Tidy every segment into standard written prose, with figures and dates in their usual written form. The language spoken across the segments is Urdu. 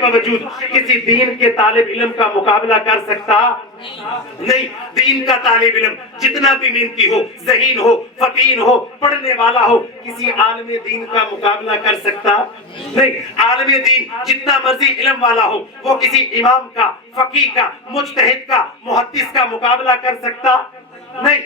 باوجود کسی دین کے طالب علم کا مقابلہ کر سکتا نہیں. دین کا طالب علم جتنا بھی محنتی ہو، ذہین ہو، فطین ہو، پڑھنے والا ہو، کسی عالم دین کا مقابلہ کر سکتا نہیں. عالم دین جتنا مرضی علم والا ہو، وہ کسی امام کا، فقیہ کا، مجتہد کا، محدث کا مقابلہ کر سکتا نہیں.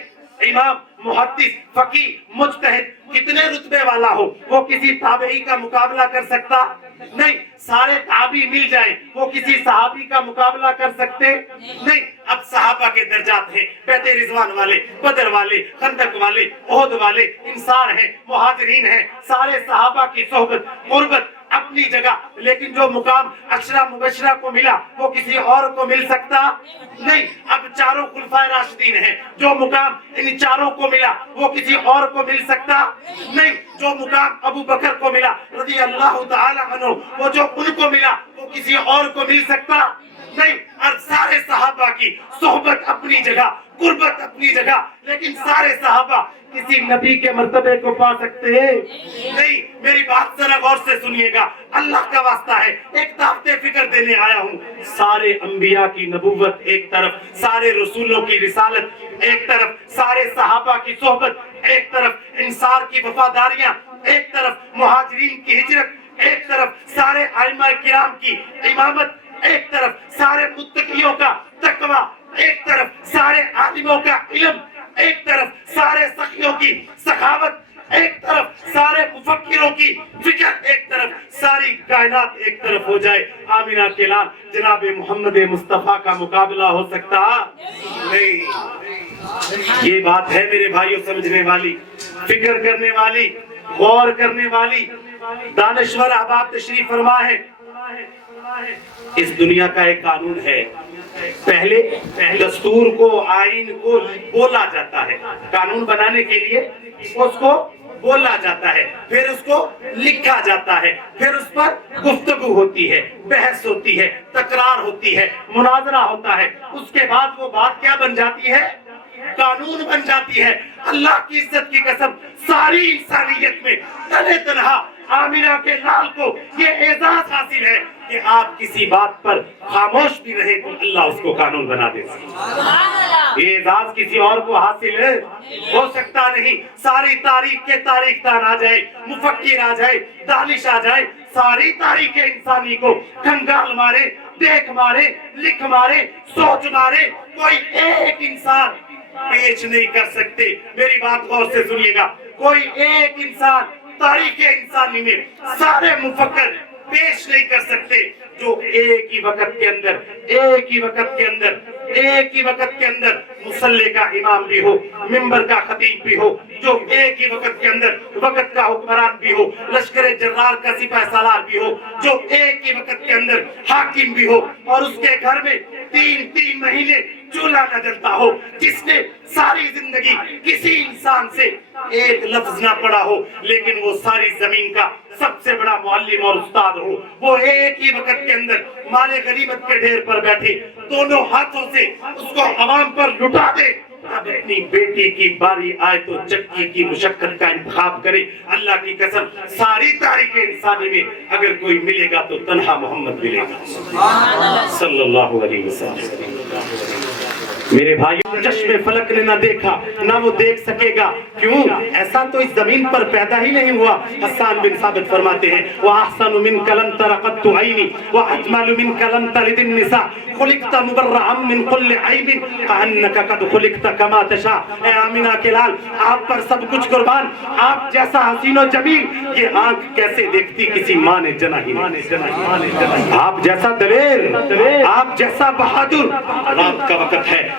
امام، محدث، فقیہ، مجتہد کتنے رتبے والا ہو، وہ کسی تابعی کا مقابلہ کر سکتا نہیں. سارے تابعی مل جائیں، وہ کسی صحابی کا مقابلہ کر سکتے نہیں. اب صحابہ کے درجات ہیں، بیعت رضوان والے، بدر والے، خندق والے، احد والے، انصار ہیں، مہاجرین ہیں. سارے صحابہ کی صحبت، قربت اپنی جگہ، لیکن جو مقام عشرہ مبشرہ کو ملا وہ کسی اور کو مل سکتا نہیں. اب چاروں خلفائے راشدین ہیں، جو مقام ان چاروں کو ملا وہ کسی اور کو مل سکتا نہیں. جو مقام ابو بکر کو ملا رضی اللہ تعالی عنہ، وہ جو ان کو ملا وہ کسی اور کو مل سکتا نہیں. اور سارے صحابہ کی صحبت اپنی جگہ، قربت اپنی جگہ، لیکن سارے صحابہ کسی نبی کے مرتبے کو پا سکتے نہیں. میری بات ذرا غور سے سنیے گا، اللہ کا واسطہ ہے، ایک دعوت فکر دینے آیا ہوں. سارے انبیاء کی نبوت ایک طرف، سارے رسولوں کی رسالت ایک طرف، سارے صحابہ کی صحبت ایک طرف، انصار کی وفاداریاں ایک طرف، مہاجرین کی ہجرت ایک طرف، سارے ائمہ کرام کی امامت ایک طرف، سارے متقیوں کا تقوی ایک طرف، سارے عالموں کا علم ایک طرف، سارے سخیوں کی سخاوت ایک طرف، سارے مفکروں کی فکر ایک طرف، ساری کائنات ایک طرف ہو جائے، آمینہ کے لال جناب محمد مصطفیٰ کا مقابلہ ہو سکتا نہیں. یہ بات ہے میرے بھائیوں سمجھنے والی، فکر کرنے والی، غور کرنے والی. دانشور احباب تشریف فرما ہے. اس دنیا کا ایک قانون ہے، پہلے دستور کو، آئین کو بولا جاتا ہے. قانون بنانے کے لیے اس کو بولا جاتا ہے، پھر اس کو لکھا جاتا ہے، پھر اس پر گفتگو ہوتی ہے، بحث ہوتی ہے، تکرار ہوتی ہے، مناظرہ ہوتا ہے. اس کے بعد وہ بات کیا بن جاتی ہے؟ قانون بن جاتی ہے. اللہ کی عزت کی قسم ساری انسانیت میں تنہا تنہا آمینہ کے لال کو یہ اعزاز حاصل ہے کہ آپ کسی بات پر خاموش بھی رہے تو اللہ اس کو قانون بنا دے. یہ اعزاز کسی اور کو حاصل ہو سکتا نہیں. ساری تاریخ کے تاریخ دان آ جائے، مفکر آ جائے، دانش آ جائے، ساری تاریخ انسانی کو کھنگال مارے، دیکھ مارے، لکھ مارے، سوچ مارے، کوئی ایک انسان پیش نہیں کر سکتے. میری بات غور سے سنیے گا، کوئی ایک انسان تاریخ انسانی میں سارے مفکر پیش نہیں کر سکتے جو ایک ہی وقت کے اندر، ایک ہی وقت کے اندر، ایک ہی وقت کے اندر مصلی کا امام بھی ہو، منبر کا خطیب بھی ہو، جو ایک ہی وقت کے اندر وقت کا حکمران بھی ہو، لشکر جرار کا سپہ سالار بھی ہو، جو ایک ہی وقت کے اندر حاکم بھی ہو، اور اس کے گھر میں تین مہینے چولہا نہ جلتا ہو، جس نے ساری زندگی کسی انسان سے ایک لفظ نہ پڑھا ہو، لیکن وہ ساری زمین کا سب سے بڑا معلم اور استاد ہو. وہ ایک ہی وقت کے اندر مال غنیمت کے ڈھیر پر بیٹھے دونوں ہاتھوں سے اس کو عوام پر لٹا دے. اب اپنی بیٹی کی باری آئے تو چکی کی مشقت کا انتخاب کرے. اللہ کی قسم ساری تاریخ انسانی میں اگر کوئی ملے گا تو تنہا محمد ملے گا صلی اللہ علیہ وسلم. میرے بھائیوں، چشم فلک نے نہ دیکھا نہ وہ دیکھ سکے گا. کیوں؟ ایسا تو اس زمین پر پیدا ہی نہیں ہوا. حسان بن ثابت فرماتے ہیں وَأَحْسَنُ مِنْكَ لَمْ تَرَ قَطُّ عَيْنِي وَأَجْمَلُ مِنْكَ لَمْ تَلِدِ النِّسَاءُ خُلِقْتَ مُبَرَّأً مِنْ كُلِّ عَيْبٍ كَأَنَّكَ قَدْ خُلِقْتَ كَمَا تَشَاءُ. اے آمینہ کے لال، آپ پر سب کچھ قربان. آپ جیسا حسین و جمیل یہ آنکھ کیسے دیکھتی کسی ماں نے جنا ہی نہیں. آپ جیسا دلیر، آپ جیسا بہادر. رات کا وقت ہے،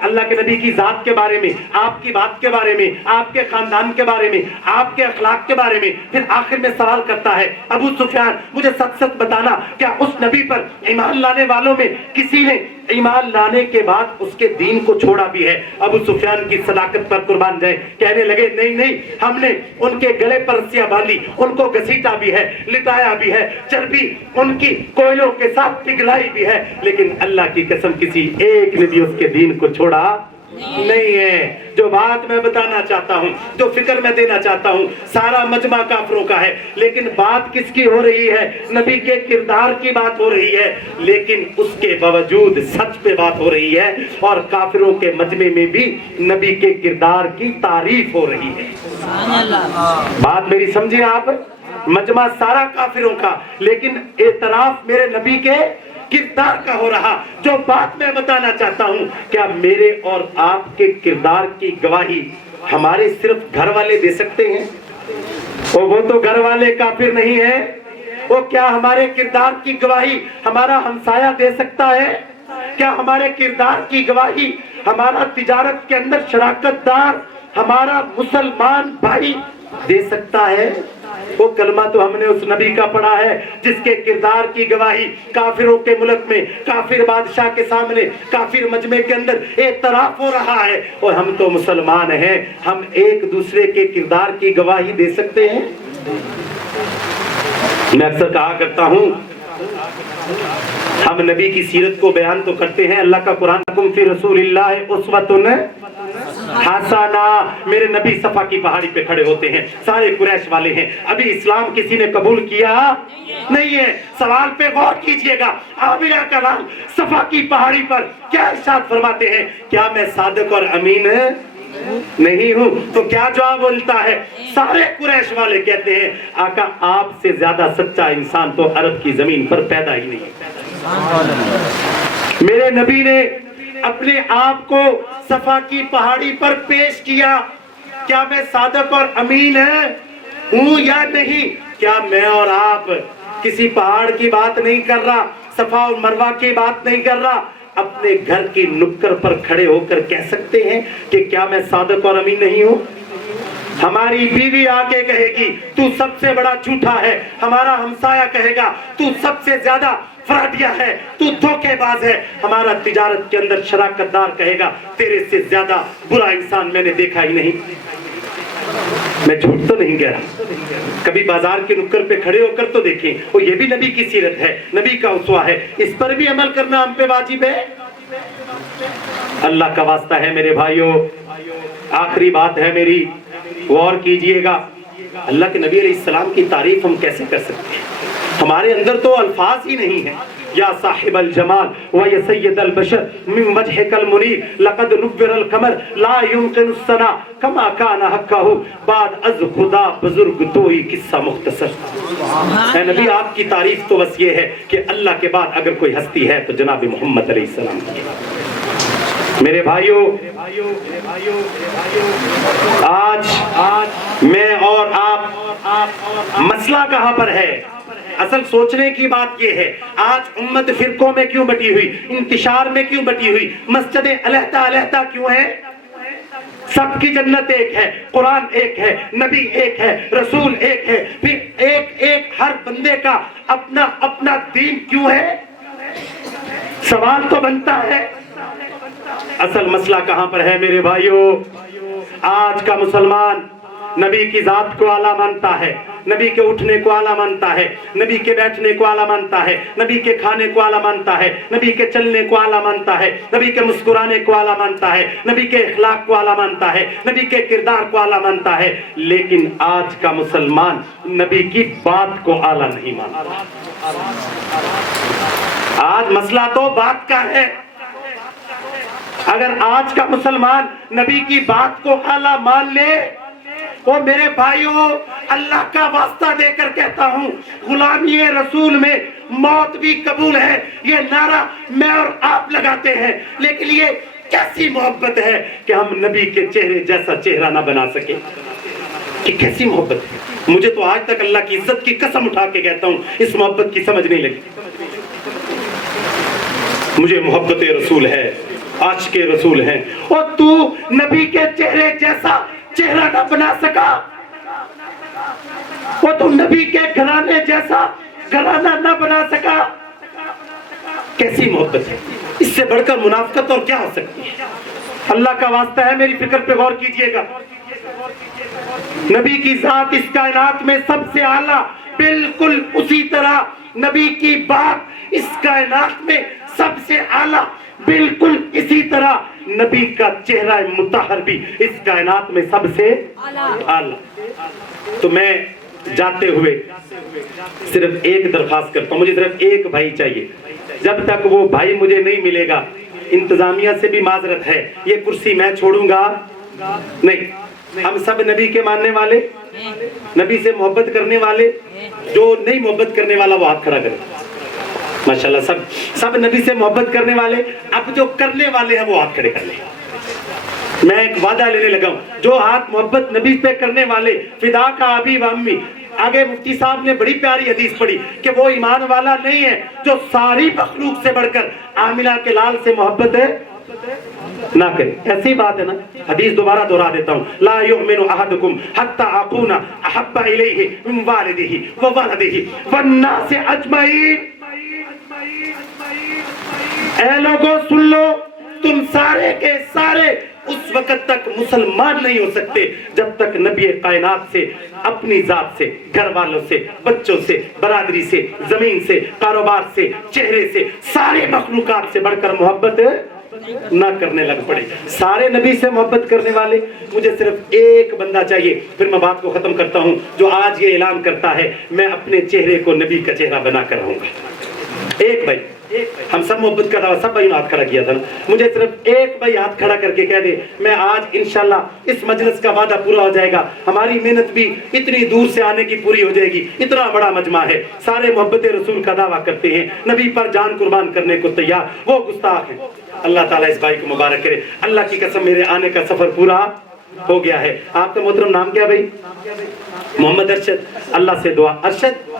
اللہ کے نبی کی ذات کے بارے میں، آپ کی بات کے بارے میں، آپ کے خاندان کے بارے میں، آپ کے اخلاق کے بارے میں، پھر آخر میں سوال کرتا ہے ابو سفیان مجھے سچ سچ بتانا کیا اس نبی پر ایمان لانے والوں میں کسی نے ایمان لانے کے بعد اس کے دین کو چھوڑا بھی ہے؟ ابو سفیان کی صداقت پر قربان جائے، کہنے لگے نہیں نہیں، ہم نے ان کے گلے پر رسیاں باندھی، ان کو گھسیٹا بھی ہے، لٹایا بھی ہے، چربی ان کی کوئلوں کے ساتھ پگھلائی بھی ہے، لیکن اللہ کی قسم کسی ایک نے بھی اس کے دین کو چھوڑا نہیں ہے۔ جو بات میں بتانا چاہتا ہوں، جو فکر میں دینا چاہتا ہوں، سارا مجمع کافروں کا ہے، لیکن بات کس کی ہو رہی ہے؟ نبی کے کردار کی بات ہو رہی ہے، لیکن اس کے باوجود سچ پہ بات ہو رہی ہے، اور کافروں کے مجمع میں بھی نبی کے کردار کی تعریف ہو رہی ہے۔ بات میری سمجھیں آپ، مجمع سارا کافروں کا، لیکن اعتراف میرے نبی کے کردار کا ہو رہا۔ جو بات میں بتانا چاہتا ہوں، کیا میرے اور آپ کے کردار کی گواہی ہمارے صرف گھر والے دے سکتے ہیں؟ وہ تو گھر والے کافر نہیں ہیں، وہ کیا ہمارے کردار کی گواہی ہمارا ہمسایہ دے سکتا ہے؟ کیا ہمارے کردار کی گواہی ہمارا تجارت کے اندر شراکت دار ہمارا مسلمان بھائی دے سکتا ہے؟ وہ کلمہ تو ہم نے اس نبی کا پڑھا ہے جس کے کردار کی گواہی کافروں کے ملک میں، کافر بادشاہ کے سامنے، کافر مجمع کے اندر اعتراف ہو رہا ہے، اور ہم تو مسلمان ہیں، ہم ایک دوسرے کے کردار کی گواہی دے سکتے ہیں؟ میں اکثر کہا کرتا ہوں، ہم نبی کی سیرت کو بیان تو کرتے ہیں، اللہ کا قرآن لکم فی رسول اللہ اسوۃ حسنہ، میرے نبی صفا کی پہاڑی پہ کھڑے ہوتے ہیں، سارے قریش والے ہیں، ابھی اسلام کسی نے قبول کیا نہیں ہے۔ سوال پہ غور کیجئے گا، آمنہ کا لال صفا کی پہاڑی پر کیا ارشاد فرماتے ہیں؟ کیا میں صادق اور امین نہیں ہوں؟ تو کیا جواب ملتا ہے؟ سارے قریش والے کہتے ہیں آقا آپ سے زیادہ سچا انسان تو عرب کی زمین پر پیدا ہی نہیں۔ میرے نبی نے اپنے آپ کو صفا کی پہاڑی پر پیش کیا، کیا میں صادق اور امین ہوں یا نہیں؟ کیا میں اور آپ کسی پہاڑ کی بات نہیں کر رہا، صفا اور مروہ کی بات نہیں کر رہا، اپنے گھر کی نکر پر کھڑے ہو کر کہہ سکتے ہیں کہ کیا میں صادق اور امین نہیں ہوں؟ ہماری بیوی آگے کہے گی تو سب سے بڑا جھوٹا ہے، ہمارا ہمسایہ کہے گا تو سب سے زیادہ فراڈیا ہے، تو دھوکے باز ہے، ہمارا تجارت کے اندر شراکت دار کہے گا تیرے سے زیادہ برا انسان میں نے دیکھا ہی نہیں۔ میں جھوٹ تو نہیں کہہ رہا، کبھی بازار کے نکر پہ کھڑے ہو کر تو دیکھیں، وہ یہ بھی نبی کی سیرت ہے، نبی کا اسوہ ہے، اس پر بھی عمل کرنا ہم پہ واجب ہے۔ اللہ کا واسطہ ہے میرے بھائیوں، آخری بات ہے میری، غور کیجئے گا، اللہ کے نبی علیہ السلام کی تعریف ہم کیسے کر سکتے ہیں؟ ہمارے اندر تو الفاظ ہی نہیں ہیں۔ یا صاحب الجمال و یا سید البشر من وجهك المنیر لقد نور القمر لا يمكن الثنا کما کان حقہ، بعد از خدا بزرگ توئی قصہ مختصر۔ اے نبی آپ کی تعریف تو بس یہ ہے کہ اللہ کے بعد اگر کوئی ہستی ہے تو جناب محمد علیہ السلام کی۔ میرے بھائیوں، آج میں اور آپ، مسئلہ کہاں پر ہے؟ اصل سوچنے کی بات یہ ہے، آج امت فرقوں میں کیوں بٹی ہوئی، انتشار میں کیوں بٹی ہوئی، مسجدیں علیحدہ علیحدہ کیوں ہیں؟ سب کی جنت ایک ہے، قرآن ایک ہے، نبی ایک ہے، رسول ایک ہے، پھر ایک ایک ہر بندے کا اپنا اپنا دین کیوں ہے؟ سوال تو بنتا ہے۔ اصل مسئلہ کہاں پر ہے میرے بھائیوں؟ آج کا مسلمان نبی کی ذات کو اعلیٰ مانتا ہے، نبی کے اٹھنے کو اعلیٰ مانتا ہے، نبی کے بیٹھنے کو اعلیٰ مانتا ہے، نبی کے کھانے کو اعلیٰ مانتا ہے، نبی کے چلنے کو اعلیٰ مانتا ہے، نبی کے مسکرانے کو اعلیٰ مانتا ہے، نبی کے اخلاق کو اعلیٰ مانتا ہے، نبی کے کردار کو اعلیٰ مانتا ہے، لیکن آج کا مسلمان نبی کی بات کو اعلیٰ نہیں مانتا۔ آج مسئلہ تو بات کا ہے۔ اگر آج کا مسلمان نبی کی بات کو اعلیٰ مان لے، وہ میرے بھائیوں اللہ کا واسطہ دے کر کہتا ہوں، غلامی رسول میں موت بھی قبول ہے، یہ نعرہ میں اور آپ لگاتے ہیں، لیکن یہ کیسی محبت ہے کہ ہم نبی کے چہرے جیسا چہرہ نہ بنا سکے؟ کہ کیسی محبت ہے؟ مجھے تو آج تک اللہ کی عزت کی قسم اٹھا کے کہتا ہوں اس محبت کی سمجھ نہیں لگی۔ مجھے محبت رسول ہے، عاشق رسول ہیں، اور تو نبی کے چہرے جیسا چہرہ نہ بنا سکا، اور تو نبی کے گھرانے جیسا گھرانہ نہ بنا سکا، کیسی محبت ہے؟ اس سے بڑھ کر منافقت اور کیا ہو سکتی ہے؟ اللہ کا واسطہ ہے، میری فکر پہ غور کیجئے گا۔ نبی کی ذات اس کائنات میں سب سے اعلیٰ، بالکل اسی طرح نبی کی بات اس کائنات میں سب سے اعلیٰ، بالکل اسی طرح نبی کا چہرہ مطہر بھی اس کائنات میں سب سے اعلیٰ۔ تو میں جاتے ہوئے صرف ایک درخواست کرتا ہوں، مجھے صرف ایک بھائی چاہیے، جب تک وہ بھائی مجھے نہیں ملے گا، انتظامیہ سے بھی معذرت ہے، یہ کرسی میں چھوڑوں گا نہیں۔ ہم سب نبی کے ماننے والے، نبی سے محبت کرنے والے، جو نہیں محبت کرنے والا وہ ہاتھ کھڑا کرے۔ ماشاءاللہ سب نبی سے محبت کرنے والے، اب جو کرنے والے ہیں وہ ہاتھ کھڑے کر لیں۔ میں ایک وعدہ لینے لگا ہوں، جو ہاتھ محبت نبی پہ کرنے والے، فدا کا ابی و امی، آگے مفتی صاحب نے بڑی پیاری حدیث پڑھی کہ وہ ایمان والا نہیں ہے جو ساری مخلوق سے بڑھ کر آمنہ کے لال سے محبت ہے نہ کرے۔ ایسی بات ہے نا، حدیث دوبارہ دہرا دیتا ہوں، لا یؤمن احدکم حتی اکون احب الیہ من والدہ وولدہ والناس اجمعین۔ اے لوگوں سن لو، تم سارے کے سارے اس وقت تک مسلمان نہیں ہو سکتے جب تک نبی کائنات سے، اپنی ذات سے، گھر والوں سے، بچوں سے، برادری سے، زمین سے، کاروبار سے، چہرے سے، سارے مخلوقات سے بڑھ کر محبت نہ کرنے لگ پڑے۔ سارے نبی سے محبت کرنے والے، مجھے صرف ایک بندہ چاہیے، پھر میں بات کو ختم کرتا ہوں، جو آج یہ اعلان کرتا ہے میں اپنے چہرے کو نبی کا چہرہ بنا کر رہوں گا۔ ایک بھائی، ہم سب محبت کا دعویٰ، سب بھائی نے ہاتھ کھڑا کیا تھا نا، مجھے صرف ایک بھائی ہاتھ کھڑا کر کے کہہ دے، میں آج انشاءاللہ اس مجلس کا وعدہ پورا ہو جائے گا، ہماری محنت بھی اتنی دور سے آنے کی پوری ہو جائے گی، اتنا بڑا مجمع ہے، سارے محبت رسول کا دعویٰ کرتے ہیں، نبی پر جان قربان کرنے کو تیار، وہ گستاخ ہیں۔ اللہ تعالیٰ اس بھائی کو مبارک کرے، اللہ کی قسم میرے آنے کا سفر پورا ہو گیا ہے۔ آپ کا محترم نام کیا بھائی؟ محمد ارشد۔ اللہ سے دعا، ارشد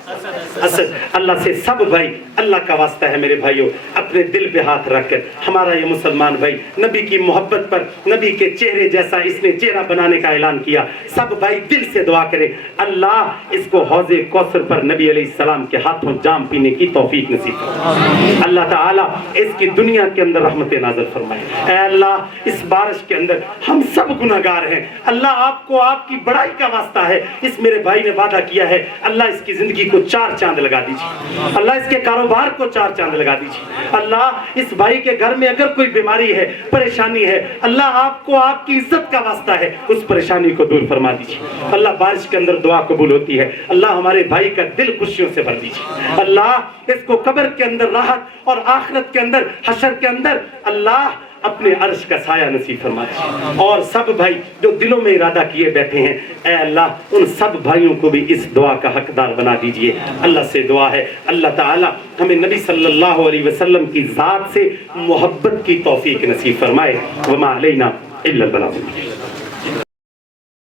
اسد، اللہ سے سب بھائی، اللہ کا واسطہ ہے میرے بھائیوں، اپنے دل پہ ہاتھ رکھ کر ہمارا یہ مسلمان بھائی نبی کی محبت پر، نبی کے چہرے جیسا اس نے چہرہ بنانے کا اعلان کیا، سب بھائی دل سے دعا کریں اللہ اس کو حوض کوثر پر نبی علیہ السلام کے ہاتھوں جام پینے کی توفیق نصیب فرمائے، اللہ تعالیٰ اس کی دنیا کے اندر رحمت نازل فرمائے۔ اے اللہ اس بارش کے اندر ہم سب گناہگار ہیں، اللہ آپ کو آپ کی بڑائی کا واسطہ ہے، اس میرے بھائی نے وعدہ کیا ہے، اللہ اس کی زندگی کو 4 چاند لگا دیجیے، اللہ اس کے کاروبار کو 4 چاند لگا دیجیے، اللہ اس بھائی کے گھر میں اگر کوئی بیماری ہے، پریشانی ہے، اللہ آپ کو آپ کی عزت کا واسطہ ہے اس پریشانی کو دور فرما دیجیے، اللہ بارش کے اندر دعا قبول ہوتی ہے، اللہ ہمارے بھائی کا دل خوشیوں سے بھر دیجیے، اللہ اس کو قبر کے اندر راحت اور آخرت کے اندر، حشر کے اندر اللہ اپنے عرش کا سایہ نصیب فرما دیجیے، اور سب بھائی جو دلوں میں ارادہ کیے بیٹھے ہیں اے اللہ ان سب بھائیوں کو بھی اس دعا کا حقدار بنا دیجیے۔ اللہ سے دعا ہے اللہ تعالی ہمیں نبی صلی اللہ علیہ وسلم کی ذات سے محبت کی توفیق نصیب فرمائے، وما علینا الا البلاغ۔